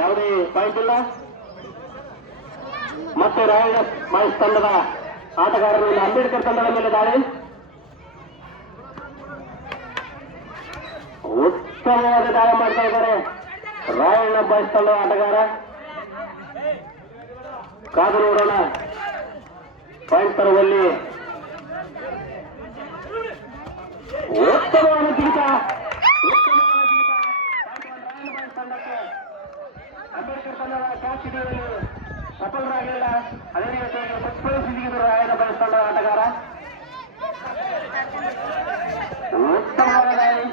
ಯಾವುದೇ ಪಾಯಿಂಟ್ ಇಲ್ಲ. ಮತ್ತೆ ರಾಯಲ್ ಬಾಯ್ಸ್ ತಂಡದ ಆಟಗಾರರು ಅಂಬೇಡ್ಕರ್ ತಂಡದ ಮೇಲೆ ದಾಳಿ. ಉತ್ತಮವಾದ ದಾಳಿ ಮಾಡ್ತಾ ಇದ್ದಾರೆ ರಾಯಣ್ಣ ಬಾಯ್ಸ್ ತಂಡದ ಆಟಗಾರ. ಕಾದು ನೋಡೋಣ. ಪಾಯಿಂಟ್ ತರುವಲ್ಲಿ ಉತ್ತಮವಾದ ಜಿಗಿತ ರಾಯಣ್ಣ ಬಾಯ್ಸ್ ತಂಡಕ್ಕೆ ಅಂಬೇಡ್ಕರ್ ತಂಡದ ಕ್ಯಾಚ್ ಹಿಡಿಯುವಲ್ಲಿ ಸಫಲರಾಗಲಿಲ್ಲ ಅದೇ ರೀತಿಯಾಗಿ ಪ್ರತಿಫಲಿಸಿ ಜಿಗಿದರು ರಾಯಣ್ಣ ಬಾಯ್ಸ್ ತಂಡದ ಆಟಗಾರ ಉತ್ತಮವಾದ ದಾಳಿ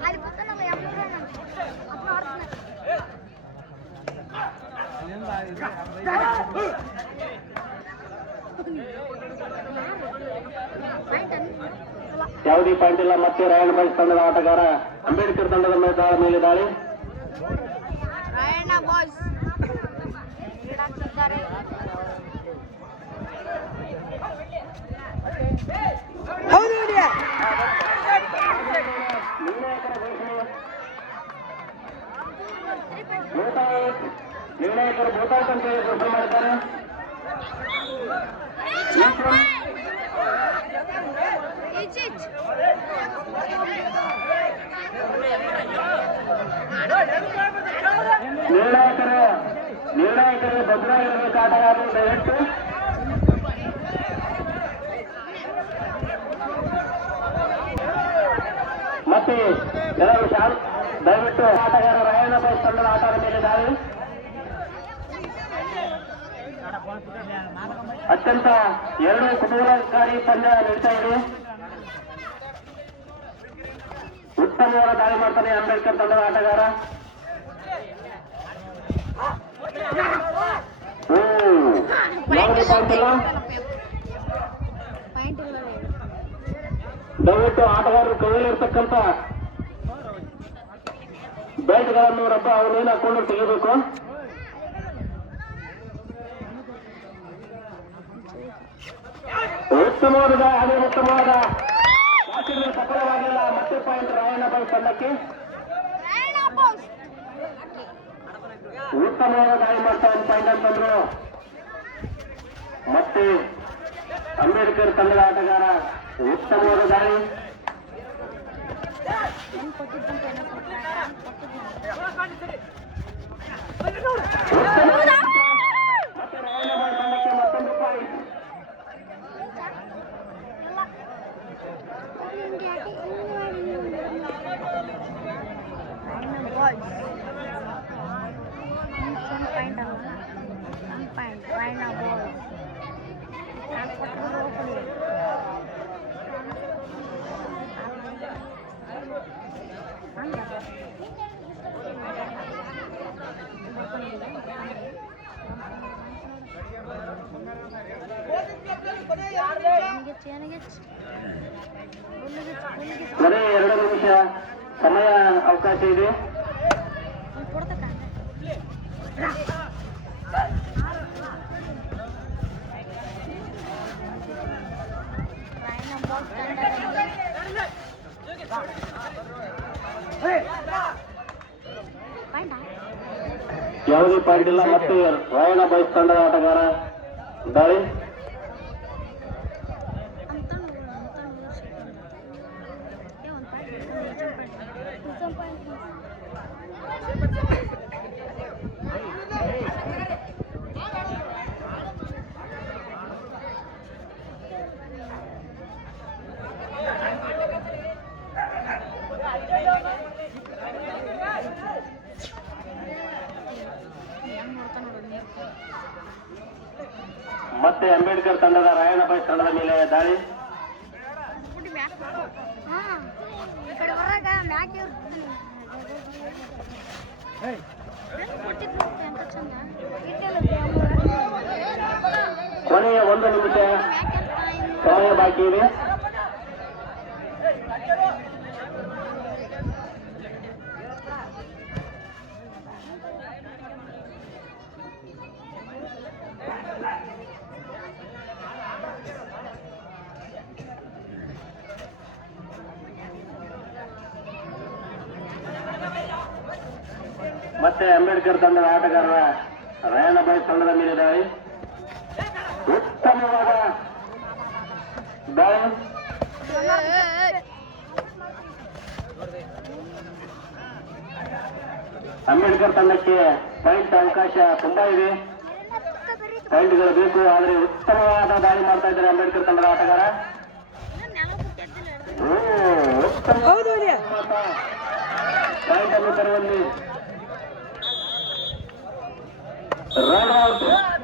ಅಲ್ಲಿ ಯಾವುದೇ ಪಾಯಿಂಟ್ ಇಲ್ಲ. ಮತ್ತೆ ರಾಯಣ್ಣ ಬಾಯ್ಸ್ ತಂಡದ ಆಟಗಾರ ಅಂಬೇಡ್ಕರ್ ತಂಡದ ಮೇಲೆ ದಾಳಿ ನಿರ್ಣಾಯಕರ ಭೂತಾಯಿ ಅಂತ ಹೇಳಿ ಘೋಷಣೆ ಮಾಡಿದ್ದಾರೆ. ನಿರ್ಣಾಯಕರು ನಿರ್ಣಾಯಕರು ಭದ್ರಾಗಿರಬೇಕು ಆಟಗಾರರು ದಯವಿಟ್ಟು ಮತ್ತೆ ಕೆಲವು ದಯವಿಟ್ಟು ಆಟಗಾರ ರಾಯಣ್ಣ ಬಸ್ ತಂಡದ ಆಟದ ಮೇಲೆ ದಾಳಿ ಅತ್ಯಂತ ಎರಡು ಕುತೂಹಲಕಾರಿ ಪಂದ್ಯ ನಡೀತಾ ಇದೆ. ಉತ್ತಮವಾದ ದಾಳಿ ಮಾಡ್ತಾನೆ ಅಂಬೇಡ್ಕರ್ ತಂಡದ ಆಟಗಾರ. ದಯವಿಟ್ಟು ಆಟಗಾರರು ಕೈಯಲ್ಲಿರ್ತಕ್ಕಂಥ ಬೆಲ್ಟ್ಗಳನ್ನು ರಬ್ಬ ಅವನೇನು ಹಾಕೊಂಡು ತೆಗಿಬೇಕು. ಉತ್ತಮವಾದ ಅದೇ ಉತ್ತಮವಾದ ಸಫಲವಾಗಿಲ್ಲ. ಮತ್ತೆ ಪಾಯಿಂಟ್ ರಾಯಣ್ಣ ಬಾಯಿ ತಂಡಕ್ಕೆ ಉತ್ತಮವಾದ ದಾಳಿ ಮಾಡ್ತಾ ಒಂದು ಪಾಯಿಂಟ್ ಅಂತಂದ್ರು ಮತ್ತೆ ಅಂಬೇಡ್ಕರ್ ತಂಡದ ಆಟಗಾರ ಉತ್ತಮವಾದ ದಾಳಿ ಕೊಟ್ಟಿದ್ದಂತ ಏನೋ ಉತ್ತಮವಾದ ಮತ್ತೆ ರಾಯಣ್ಣ ಬಾಯಿ ತಂಡಕ್ಕೆ ಮತ್ತೊಂದು ಪಾಯಿಂಟ್ ಬಾಯ್ಸ್ ಪಾಯಿಂಟ್ ಅಲ್ಲ ಒಂದು ಪಾಯಿಂಟ್ ರಾಯಣ್ಣ ಬಾಯ್ಸ್ ನಾನು ಕೊಟ್ಟಿರೋದು ಓಪನ್ ಬರೀ ಎರಡು ನಿಮಿಷ ಸಮಯ ಅವಕಾಶ ಇದೆ. ಯಾವುದೇ ಪಾಯಿಂಟ್ ಇಲ್ಲ ಮತ್ತೆ ರಾಯಣ್ಣ ಬೈಸ್ ತಂಡದ ಆಟಗಾರ ದಾಳಿ ಮತ್ತೆ ಅಂಬೇಡ್ಕರ್ ತಂಡದ ರಾಯಣ್ಣ ಬಾಯ್ಸ್ ತಂಡದ ಮೇಲೆ ದಾಳಿ. ಕೊನೆಯ ಒಂದು ನಿಮಿಷ ಸಮಯ ಬಾಕಿ ಇದೆ. ಮತ್ತೆ ಅಂಬೇಡ್ಕರ್ ತಂಡದ ಆಟಗಾರರ ರಾಯಣಬಾಯಿ ತಂಡದ ಮೇಲೆ ದಾಳಿ ಉತ್ತಮವಾದ ದಾಳಿ ಅಂಬೇಡ್ಕರ್ ತಂಡಕ್ಕೆ ಪಾಯಿಂಟ್ ಅವಕಾಶ ತುಂಬಾ ಇದೆ. ಪಾಯಿಂಟ್ಗಳು ಬೇಕು ಆದರೆ ಉತ್ತಮವಾದ ದಾಳಿ ಮಾಡ್ತಾ ಇದ್ದಾರೆ ಅಂಬೇಡ್ಕರ್ ತಂಡದ ಆಟಗಾರ. ಪಾಯಿಂಟ್ ಅನ್ನು ತರುವಲ್ಲಿ रन आउट